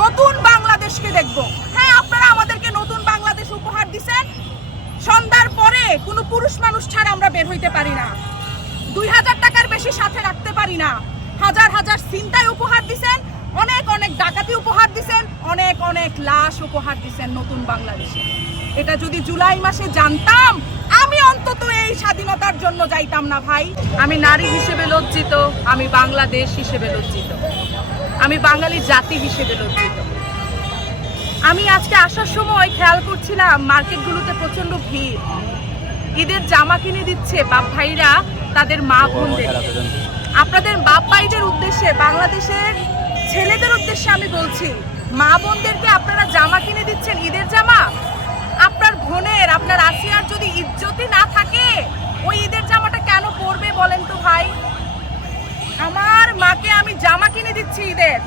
নতুন বাংলাদেশকে দেখব। হ্যাঁ আপনারা আমাদেরকে নতুন বাংলাদেশ উপহার দিছেন। সন্ধ্যার পরে কোনো পুরুষ মানুষ ছাড়া আমরা বের হইতে পারি না। দুই হাজার টাকার বেশি সাথে রাখতে পারি না। হাজার হাজার চিন্তায় উপহার দিছেন, অনেক অনেক ডাকাতি উপহার দিছেন, অনেক অনেক লাশ উপহার দিছেন নতুন বাংলাদেশে। এটা যদি জুলাই মাসে জানতাম, আমি অন্তত এই স্বাধীনতার জন্য যাইতাম না ভাই। আমি নারী হিসেবে লজ্জিত, আমি বাংলাদেশ হিসেবে লজ্জিত। আমি বাঙালি জাতি হিসেবে লজ্জিত আমি আজকে আসার সময় খেয়াল করছিলাম মার্কেটগুলোতে প্রচণ্ড ভিড়। ঈদের জামা কিনে দিচ্ছে বাপ ভাইরা তাদের মা বোনদের। আপনাদের বাপ ভাইদের উদ্দেশ্যে বাংলাদেশের ছেলেদের উদ্দেশ্যে আমি বলছি মা বোনদেরকে আপনারা জামা কিনে দিচ্ছেন ঈদের জামা? আপনার বোনের আপনার আসিয়ার যদি ইজ্জতই না থাকে ওই ঈদের কিনে দিচ্ছি ঈদের।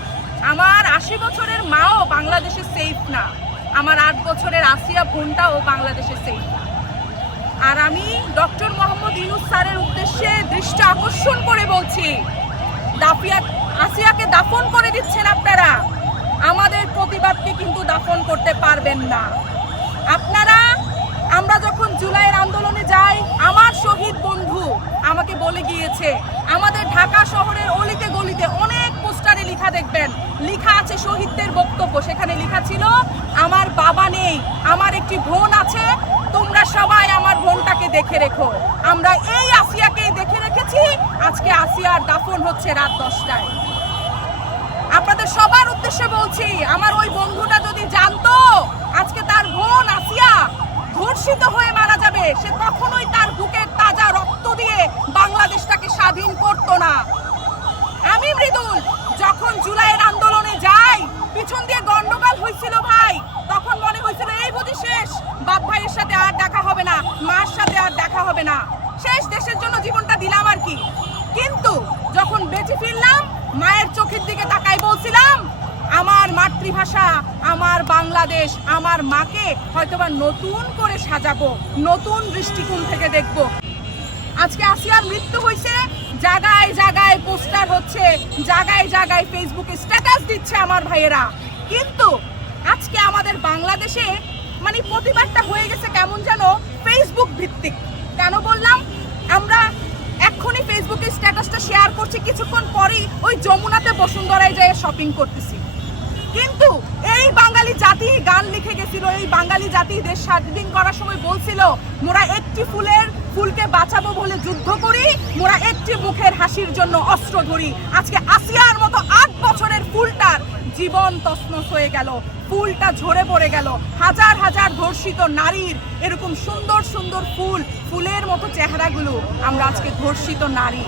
আমার আশি বছরের মাও বাংলাদেশে সেফ না। আমার আট বছরের আসিয়া বোনটাও বাংলাদেশে সেফ না। আর আমি ডক্টর মোহাম্মদ ইউনুস স্যারের উদ্দেশ্যে দৃষ্টি আকর্ষণ করে বলছি, দাফিয়া আসিয়াকে দাফন করে দিচ্ছেন আপনারা। আমাদের প্রতিবাদকে কিন্তু দাফন করতে পারবেন না। আপনারা, আমরা যখন জুলাইয়ের আন্দোলনে যাই, আমার শহীদ বন্ধু আমাকে বলে গিয়েছে, আমাদের ঢাকা শহরের অলিতে গলিতে অনেক লেখা দেখবেন। লেখা আছে শহীদদের বক্তব্য। সেখানে লেখা ছিল, আমার বাবা নেই, আমার একটি বোন আছে, তোমরা সবাই আমার বোনটাকে দেখে রেখো। আমরা এই আসিয়াকেই দেখে রেখেছি। আজকে আসিয়ার দাফন হচ্ছে রাত দশটায়। আপনাদের সবার উদ্দেশ্যে বলছি, আমার ওই বন্ধুটা যদি জানতো, আজকে তার বোন আসিয়া ধর্ষিত হয়ে মারা যাবে, সে কখনোই তার বুকের তাজা রক্ত দিয়ে বাংলাদেশটাকে স্বাধীন করতো না। আমি মৃদুল। যখন জুলাইয়ের আন্দোলনে যাই, পিছন দিয়ে গন্ডগোল হয়েছিল ভাই। তখন মনে হয়েছিল, এই বুঝি শেষ। বাপ ভাইয়ের সাথে আর দেখা হবে না, মার সাথে আর দেখা হবে না। শেষ দেশের জন্য জীবনটা দিলাম আর কি। কিন্তু যখন বেঁচে ফিরলাম, মায়ের চোখের দিকে তাকাই বলছিলাম, আমার মাতৃভাষা, আমার বাংলাদেশ, আমার মাকে হয়তোবা নতুন করে সাজাবো, নতুন দৃষ্টিকোণ থেকে দেখব। আজকে আসিয়ার মৃত্যু হয়েছে জায়গায় জায়গায় পোস্টার হচ্ছে জায়গায় জায়গায় ফেসবুকে স্ট্যাটাস দিচ্ছে আমার ভাইয়েরা। কিন্তু আজকে আমাদের বাংলাদেশে মানে প্রতিবাদটা হয়ে গেছে কেমন যেন ফেসবুক ভিত্তিক। কেন বললাম? আমরা এক্ষুনি ফেসবুকে স্ট্যাটাসটা শেয়ার করছি, কিছুক্ষণ পরেই ওই যমুনাতে বসুন্ধরায় যেয়ে শপিং করতেছি। কিন্তু এই বাঙালি জাতি গান লিখে গেছিল, এই বাঙালি জাতি দেশ স্বাধীন করার সময় বলছিল, মোরা একটি ফুলের ফুলকে বাঁচাবো বলে যুদ্ধ করি, মোরা একটি মুখের হাসির জন্য অস্ত্র ধরি। আজকে আসিয়ার মতো আট বছরের ফুলটার জীবন তসনস হয়ে গেল, ফুলটা ঝরে পড়ে গেল। হাজার হাজার ধর্ষিত নারীর এরকম সুন্দর সুন্দর ফুল, ফুলের মতো চেহারাগুলো আমরা আজকে ধর্ষিত নারী।